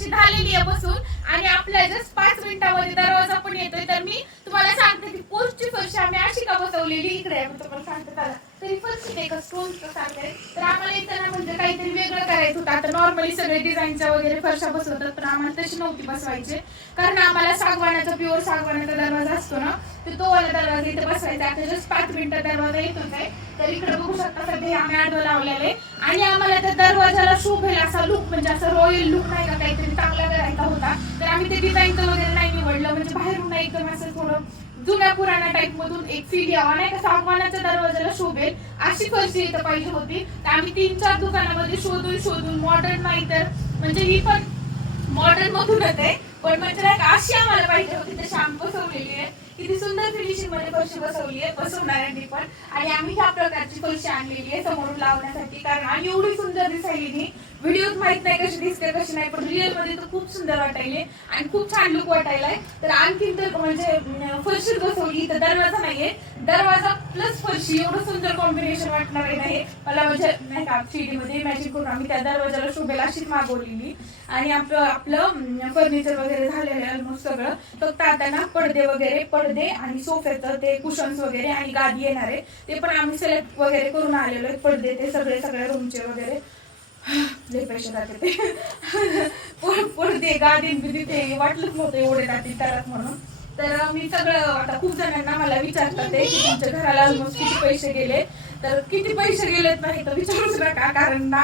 फरशी झालेली आहे बसून आणि आपल्या जस्ट 5 मिनिटांमध्ये दरवाजा पण येतोय. तर मी तुम्हाला सांगते की पोस्टची फरशी आम्ही अशी का बसवलेली इकडे आहे तुम्हाला सांगते त्याला. तरी फरशी ते का स्टोनचं सांगते. तर आम्हाला येताना म्हणजे काहीतरी वेगळं करायचं होतं. आता नॉर्मली सगळे डिझाईनच्या वगैरे फरशा बसवतात पण आम्हाला तशी नव्हती बसवायची कारण आम्हाला सागवानाचा प्युअर सागवानाचा दरवाजा असतो ना तर तो वाला दरवाजा इथे बसवायचा. आता जस्ट 5 मिनिटात दरवाजा येतोच आहे. तर इकडे बघू शकता सध्या आम्ही आडवं लावलेलं आहे आणि आम्हाला त्या दरवाजाला शोभेल असा लुक म्हणजे असं रॉयल लुक नाही का काहीतरी चांगला करायचा होता. तर आम्ही ते डिझाईनचं वगैरे नाही निवडलं म्हणजे बाहेरून नाही एकदम असं थोडं जुन्या पुराण्या टाईप मधून एक फील यावा नाही का सागवानाच्या दरवाजाला शोभेल अशी फरशी इथं पाहिजे होती. तर आम्ही 3-4 दुकानामध्ये शोधून मॉडर्न नाही तर म्हणजे ही पण मॉडर्न मधूनच आहे पण म्हणजे नाही का अशी आम्हाला पाहिजे होती तशी आम्ही बसवलेली आहे. किती सुंदर फिनिशिंग मध्ये फरशी बसवली आहे बसवणाऱ्यांनी पण आणि आम्ही ह्या प्रकारची फरशी आणलेली आहे समोरून लावण्यासाठी कारण आणि एवढी सुंदर दिसायली व्हिडिओत माहित नाही कशी दिसते कशी नाही पण रिअल मध्ये तर खूप सुंदर वाटायले आणि खूप छान लुक वाटायलाय. तर आणखीन तर म्हणजे फरशी बसवली तर दरवाजा नाहीये दरवाजा प्लस फरशी एवढं सुंदर कॉम्बिनेशन वाटणार नाही मला म्हणजे नाही का सीडी मध्ये इमॅजिन करून आम्ही त्या दरवाजाला शोभेल अशीच मागवलेली आणि आपलं फर्निचर वगैरे झालेलं आहे ऑलमोस्ट सगळं. फक्त आता ना पडदे आणि सोफ्याचं ते कुशन्स वगैरे आणि गादी येणार आहे ते पण आम्ही सिलेक्ट वगैरे करून आलेलो आहे. पडदे ते सगळ्या रूमचे वगैरे लय पैसे जाते ते पडदे गादी बिदी ते वाटलंच नव्हतं एवढे जातील त्यालाच म्हणून. तर मी सगळं आता खूप जणांना मला विचारतात की तुमच्या घराला ऑलमोस्ट किती पैसे गेले तर किती पैसे गेलेत नाही तर विचारूच नका कारण ना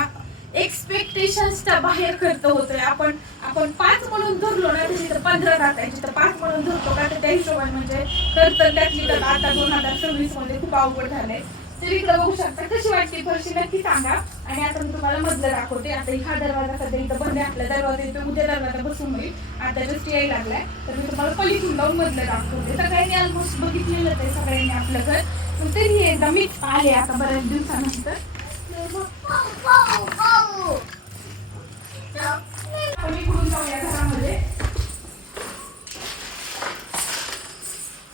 एक्सपेक्टेशन्सच्या बाहेर खर्च होतोय. आपण 5 म्हणून धरलो ना तिथे 15 जातायची तर 5 म्हणून धरतो का तर त्या हिशोबाने म्हणजे खर्च त्यातली तर आता 2026 मध्ये खूप अवघड झालंय. तर इकडे बघू शकता कशी वाटते फरशी नक्की सांगा आणि आता मी तुम्हाला मधलं दाखवते. आता हा दरवाजा सध्या इथं बंद आहे आपला दरवाजा इथं उद्या दरवाजा बसून होईल आता जस्ट यायला लागलाय तर मी तुम्हाला पलीकडून लावून मधलं दाखवते. सगळ्यांनी ऑलमोस्ट बघितलेलं आहे सगळ्यांनी आपलं घर पण तरी एकदा मी आले आता बऱ्याच दिवसानंतर. पलीकडून जाऊया घरामध्ये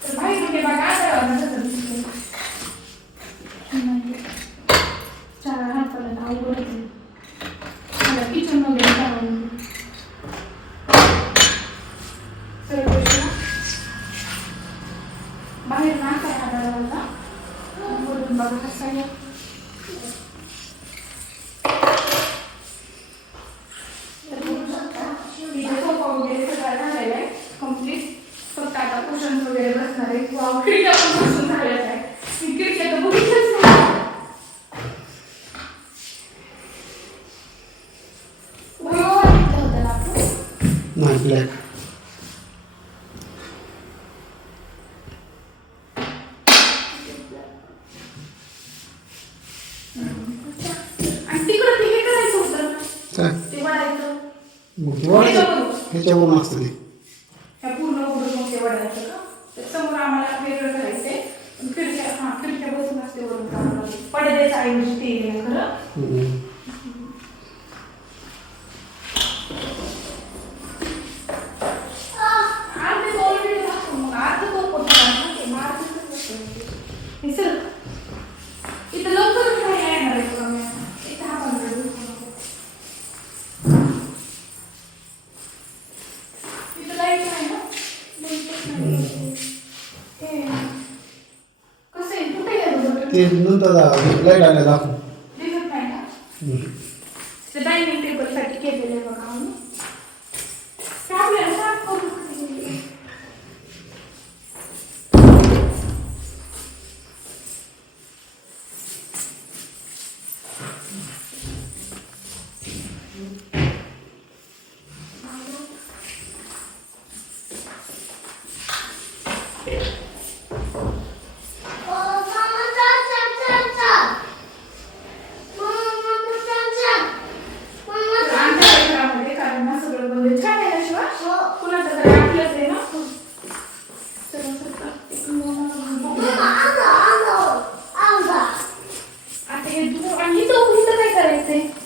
तर बाहेरून हे बघा दरवाजा चार हाताला अवघड मला किचन वगैरे जाऊन बाहेर ना काय हाताला बोलून बघा कसा आहे वगैरे सगळं झालेलं आहे कम्प्लीट. फक्त आता कुशन वगैरे बसणार आहे खिडक्या पण बसून झालेल्या आहे खिडक्या तर बघितलंच नाही ब्लॅक आणि तिकडं ते हे करायचं होतं काय ते वाढायचं मग ते वाढायचं ह्याच्यावरून असतं ते ह्या पूर्ण उघडून मग ते वाढायचं का तर समोर आम्हाला वेगळं करायचंय खिडक्या बसून असते वरून पडद्याच्या ऐवजी ते खरं. इथं लवकर येणार आहे तुला इथं हा 15 दिवसामध्ये इथं लाईट आहे ना कसं आहे कुठे ते नंतर लाईट आल्या दाखव दिसत नाही ना ते डायनिंग टेबल साठी केलेलं आहे बघा आम्ही ते आपल्याला साफ करून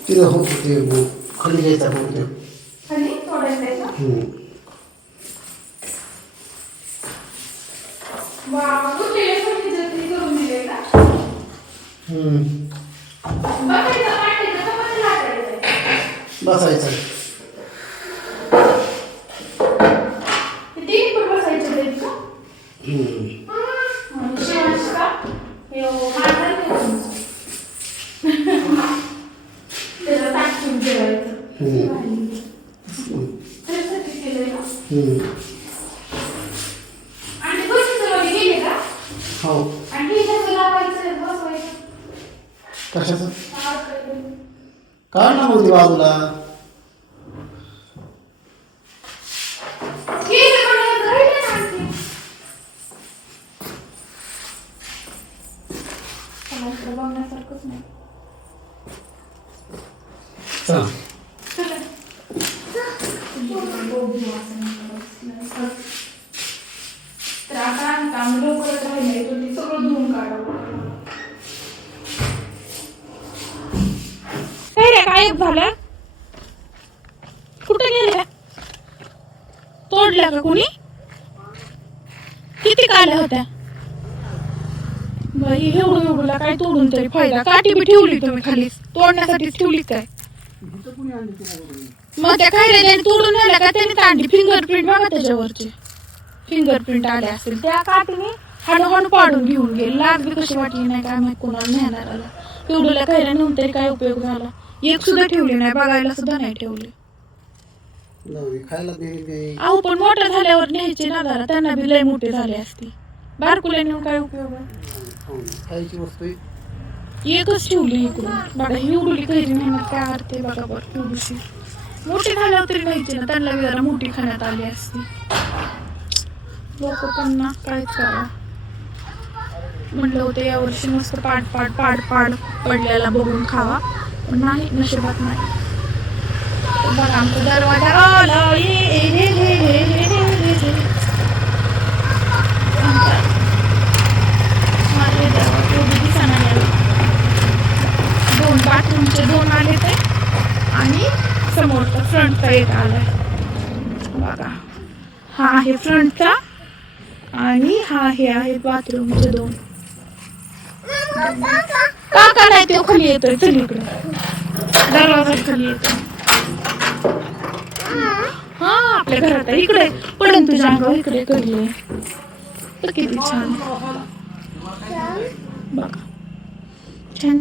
तिथं होतं ते खाली जायचं आपण ते खाली तोडायला जायचं बसायचं जेवायचं. हम्म. त्याच्यासाठी केलंय ना. आणि बसचं मध्ये गेले का? हो. आणि हे कसं लावायचं, बसवायचं? कशाचं काढ ना मग ते बाजूला. केलं पण हे राहिलं ना आणखी. चला, इकडं बघण्यासारखंच नाही. चला. चला. तुमच्याकडे गोबी वासना बसलं. तर आता काम लवकरच राहिलंय, तर ते सगळं धुवून काढावं. काय रे, गायब झाल्या? कुठे गेल्या? तोडल्या का कोणी? किती काल्या होत्या? बाई, एवढं एवढं काय तोडून तरी फायदा? काठी बी ठेवली तुम्ही खाली, तोडण्यासाठीच ठेवली काय? मग त्या काय रे, त्याने तोडून नेल्या का? त्याने तांडी फिंगरप्रिंट बघा त्याच्यावरचे, फिंगरप्रिंट आले असतील. त्या काठीने हणू पाडून घेऊन गेले. लाज बी कशी वाटली नाही काय माहित कोणाला नेणाराला. एवढ्या काय नेऊन तरी काय उपयोग झाला? एक सुद्धा ठेवली नाही, बघायला सुद्धा नाही ठेवली. खायला दे. अहो पण मोठ्या झाल्यावर न्यायची ना जरा, त्यांना बी लय मोठे झाले असते. बारकुल्या नेऊन काय उपयोग आहे? खायची वस्तू आहे. एकच ठेवली इकडून बघा. ही उडली कैरी नाही काय अर्थे बघा बरं. एवढीशी मोठी झाल्यावर तरी न्यायची ना, त्यांना बी जरा मोठी खाण्यात आली असती. लोक पण ना काहीच करा. म्हटलं होतं यावर्षी मस्त पाड पडलेला बघून खावा, पण नाही, नशिबात नाही. बघा आमचा दरवाजा आला, दोन बाथरूमचे 2 आले ते, आणि समोरचा फ्रंटचा 1 आलाय. बघा, हा आहे फ्रंटचा आणि हा हे आहे बाथरूमचे 2. काका नाही, तो खाली येतोय. चल इकडे, दरवाजा खाली येतोय. हा आपल्या घरात आहे. इकडे पडन तुझ्या अंगावर, इकडे करले. किती छान बघा, छान छान.